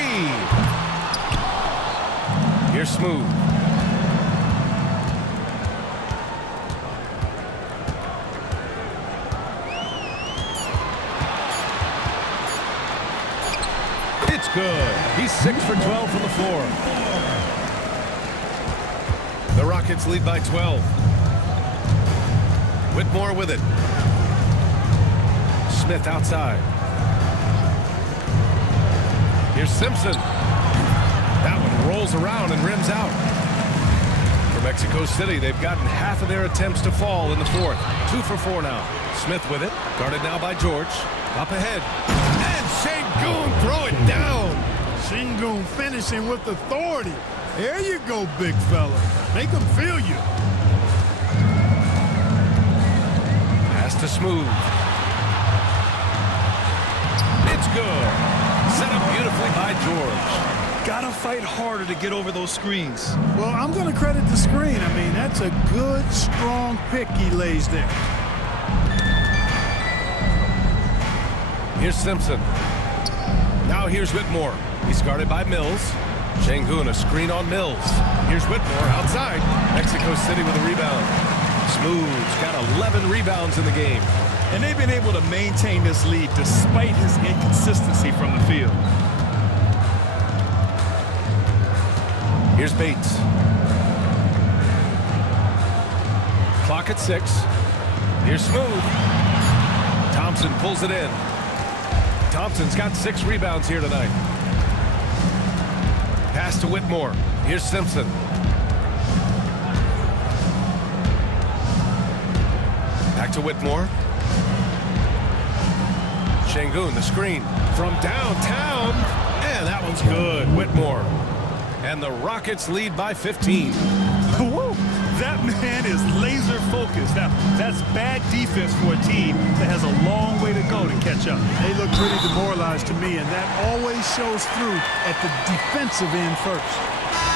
Here's Smooth. Good. He's 6 for 12 from the floor. The Rockets lead by 12. Whitmore with it. Smith outside. Here's Simpson. That one rolls around and rims out. For Mexico City, they've gotten half of their attempts to fall in the 4th. 2 for 4 now. Smith with it. Guarded now by George. Up ahead. And Şengün throw it down. Şengün finishing with authority. There you go, big fella. Make them feel you. Pass to Smooth. It's good. Set up beautifully by George. Gotta fight harder to get over those screens. Well, I'm going to credit the screen. I mean, that's a good, strong pick he lays there. Here's Simpson. Now here's Whitmore. He's guarded by Mills. Şengün a screen on Mills. Here's Whitmore outside. Mexico City with a rebound. Smooth's got 11 rebounds in the game. And they've been able to maintain this lead despite his inconsistency from the field. Here's Bates. Clock at 6. Here's Smooth. Thompson pulls it in. Thompson's got 6 rebounds here tonight. Pass to Whitmore. Here's Simpson. Back to Whitmore. Şengün, the screen from downtown. And that one's good. Whitmore. And the Rockets lead by 15. Woo! That man is laser focused. Now, that's bad defense for a team that has a long way to go to catch up. They look pretty demoralized to me, and that always shows through at the defensive end first.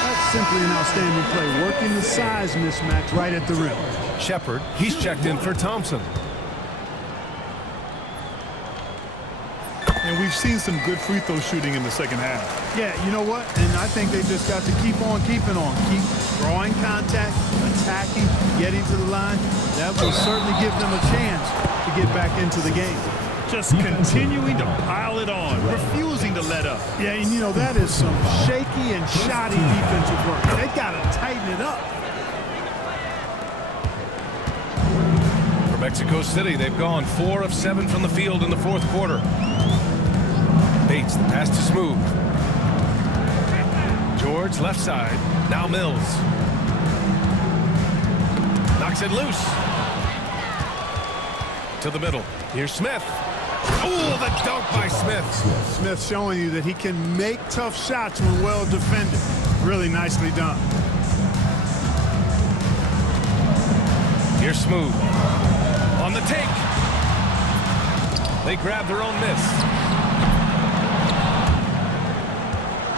That's simply an outstanding play, working the size mismatch right at the rim. Shepherd, he's checked in for Thompson. And we've seen some good free throw shooting in the second half. Yeah, you know what? And I think they just got to keep on keeping on. Keep drawing contact, attacking, getting to the line. That will certainly give them a chance to get back into the game. Just continuing to pile it on, refusing to let up. Yeah, and you know, that is some shaky and shoddy defensive work. They got to tighten it up. For Mexico City, they've gone 4 of 7 from the field in the fourth quarter. Bates, the pass to Smooth. George, left side. Now Mills. Knocks it loose. To the middle. Here's Smith. Oh, the dunk by Smith. Smith showing you that he can make tough shots when well defended. Really nicely done. Here's Smooth. On the take. They grab their own miss.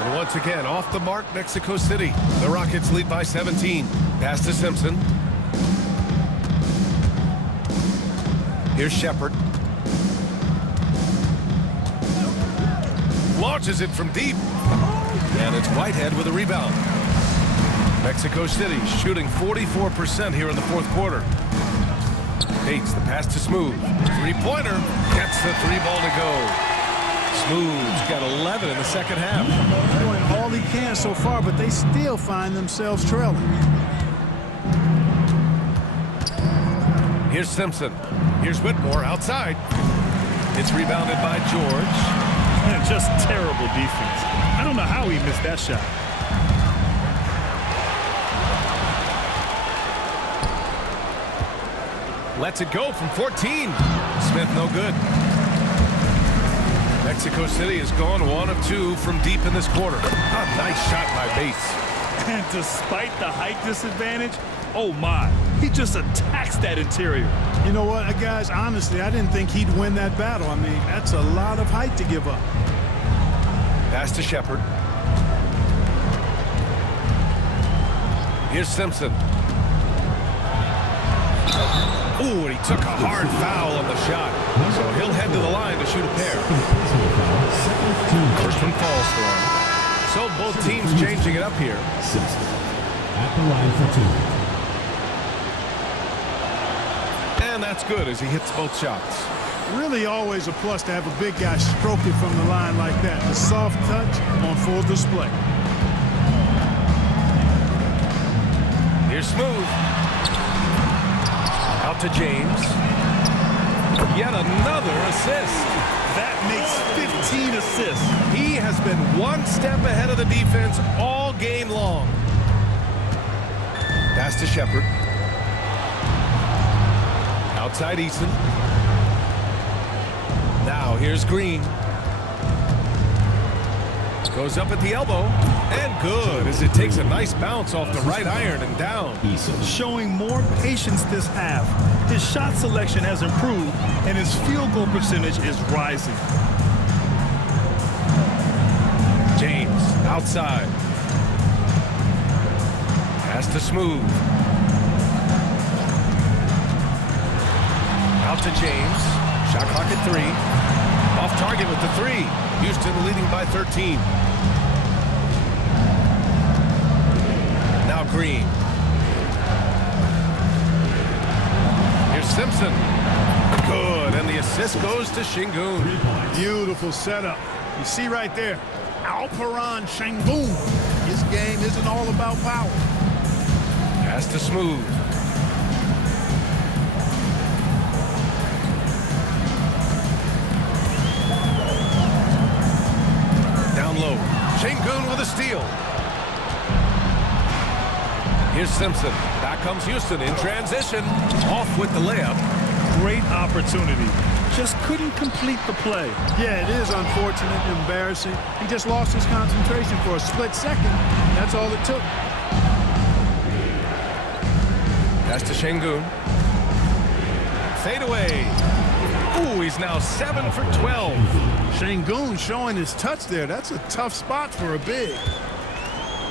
And once again, off the mark, Mexico City. The Rockets lead by 17. Pass to Simpson. Here's Shepherd. Launches it from deep. And it's Whitehead with a rebound. Mexico City shooting 44% here in the fourth quarter. Bates, the pass to Smooth. Three-pointer. Gets the 3-ball to go. Smooth's got 11 in the second half. Doing all he can so far, but they still find themselves trailing. Here's Simpson. Here's Whitmore outside. It's rebounded by George. Man, just terrible defense. I don't know how he missed that shot. Lets it go from 14. Smith no good. Mexico City has gone 1 of 2 from deep in this quarter. A nice shot by Bates. And despite the height disadvantage, oh my, he just attacks that interior. You know what, guys, honestly, I didn't think he'd win that battle. I mean, that's a lot of height to give up. Pass to Shepherd. Here's Simpson. Ooh, and he took a hard foul on the shot. So he'll head to the line to shoot a pair. First one falls for him. So both teams changing it up here. At the line for 2. And that's good as he hits both shots. Really always a plus to have a big guy stroke it from the line like that. The soft touch on full display. Here's Smooth. Out to James. Yet another assist. That makes 15 assists. He has been one step ahead of the defense all game long. Pass to Shepherd. Outside Eason. Now here's Green. Goes up at the elbow. And good as it takes a nice bounce off the right iron and down. Showing more patience this half. His shot selection has improved and his field goal percentage is rising. James outside. Pass to Smooth. Out to James. Shot clock at 3. Off target with the 3. Houston leading by 13. Now Green. Here's Simpson. Good, and the assist goes to Şengün. Beautiful setup. You see right there, Alperen Şengün. His game isn't all about power. Pass to Smooth. Here's Simpson. Back comes Houston in transition. Off with the layup. Great opportunity. Just couldn't complete the play. Yeah, it is unfortunate and embarrassing. He just lost his concentration for a split second. That's all it took. Pass to Şengün. Fade away. Ooh, he's now 7 for 12. Şengün showing his touch there. That's a tough spot for a big.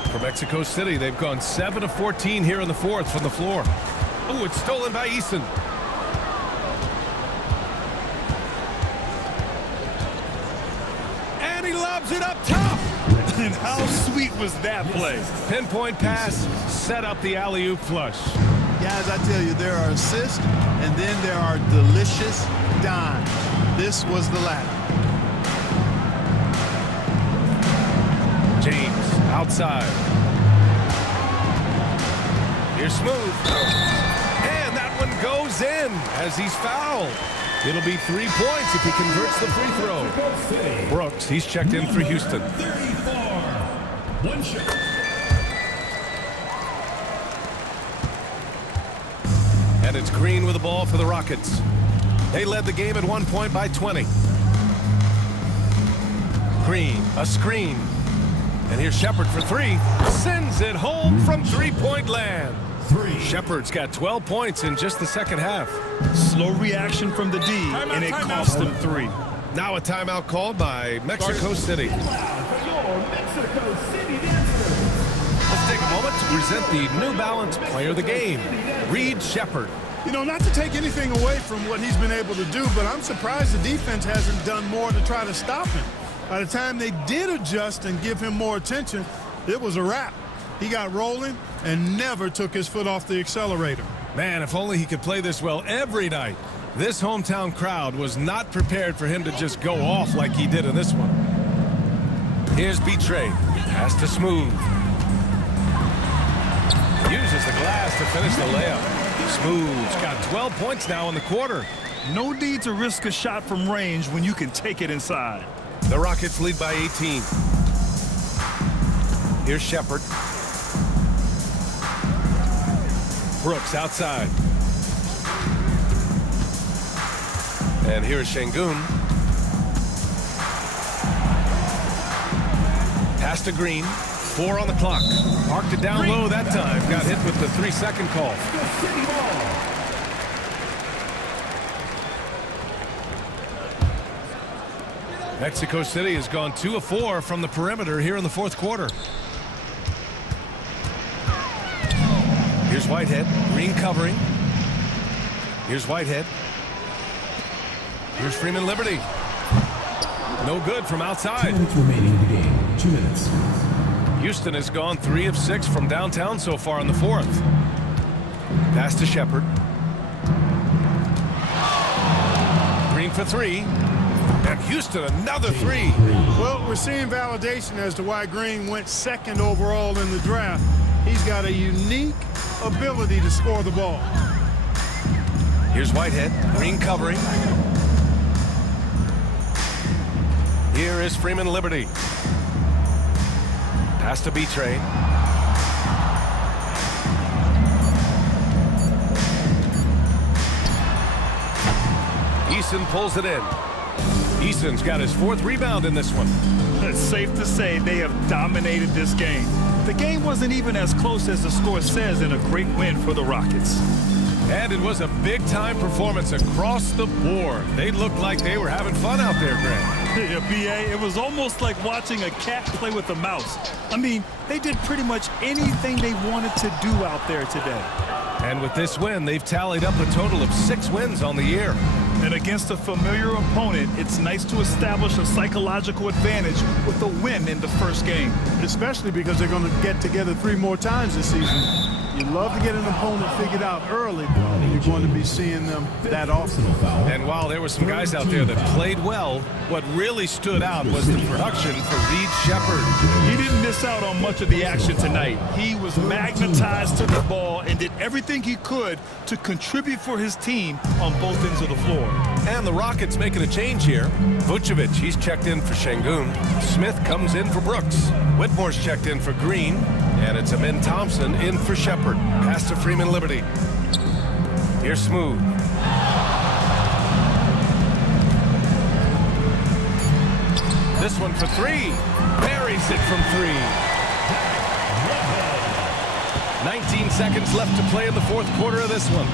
For Mexico City, they've gone 7 of 14 here in the fourth from the floor. Ooh, it's stolen by Eason. And he lobs it up top. And how sweet was that play? Pinpoint pass, set up the alley-oop flush. Guys, I tell you, there are assists, and then there are delicious dimes. This was the latter. James, outside. Here's Smooth. And that one goes in as he's fouled. It'll be 3 points if he converts the free throw. Brooks, he's checked in for Houston. 34. One shot. And it's Green with the ball for the Rockets. They led the game at 1 point by 20. Green, a screen. And here's Shepard for three. Sends it home from three-point land. Shepard's got 12 points in just the second half. Slow reaction from the D, and it cost him 3. Now a timeout called by Mexico City. Let's take a moment to present the New Balance Player of the Game, Reed Shepard. You know, not to take anything away from what he's been able to do, but I'm surprised the defense hasn't done more to try to stop him. By the time they did adjust and give him more attention, it was a wrap. He got rolling and never took his foot off the accelerator. Man, if only he could play this well every night. This hometown crowd was not prepared for him to just go off like he did in this one. Here's Betray. Pass to Smooth. Uses the glass to finish the layup. Smooth's got 12 points now in the quarter. No need to risk a shot from range when you can take it inside. The Rockets lead by 18. Here's Shepard. Brooks outside. And here's Şengün. Pass to Green. 4 on the clock. Parked it down low that time. Got hit with the 3-second call. Mexico City has gone 2 of 4 from the perimeter here in the fourth quarter. Here's Whitehead. Green covering. Here's Whitehead. Here's Freeman Liberty. No good from outside. 2 minutes remaining in the game. 2 minutes. Houston has gone 3 of 6 from downtown so far in the fourth. Pass to Shepard. Green for 3. And Houston another 3. Well, we're seeing validation as to why Green went second overall in the draft. He's got a unique ability to score the ball. Here's Whitehead. Green covering. Here is Freeman Liberty. Pass to Betray. Eason pulls it in. Eason's got his 4th rebound in this one. It's safe to say they have dominated this game. The game wasn't even as close as the score says in a great win for the Rockets. And it was a big-time performance across the board. They looked like they were having fun out there, Grant. Yeah, B.A., it was almost like watching a cat play with a mouse. I mean, they did pretty much anything they wanted to do out there today. And with this win, they've tallied up a total of 6 wins on the year. And against a familiar opponent, it's nice to establish a psychological advantage with a win in the first game. Especially because they're going to get together 3 more times this season. You love to get an opponent figured out early, but you're going to be seeing them that often. And while there were some guys out there that played well, what really stood out was the production for Reed Shepard. He didn't miss out on much of the action tonight. He was magnetized to the ball and did everything he could to contribute for his team on both ends of the floor. And the Rockets making a change here. Vucevic, he's checked in for Şengün. Smith comes in for Brooks. Whitmore's checked in for Green. And it's Amin Thompson in for Shepard. Pass to Freeman Liberty. Here's Smooth. This one for three. Buries it from three. 19 seconds left to play in the fourth quarter of this one.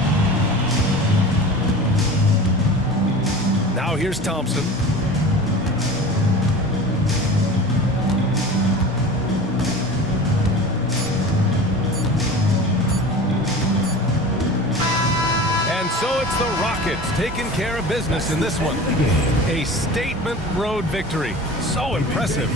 Now here's Thompson. And so it's the Rockets taking care of business in this one. A statement road victory. So impressive.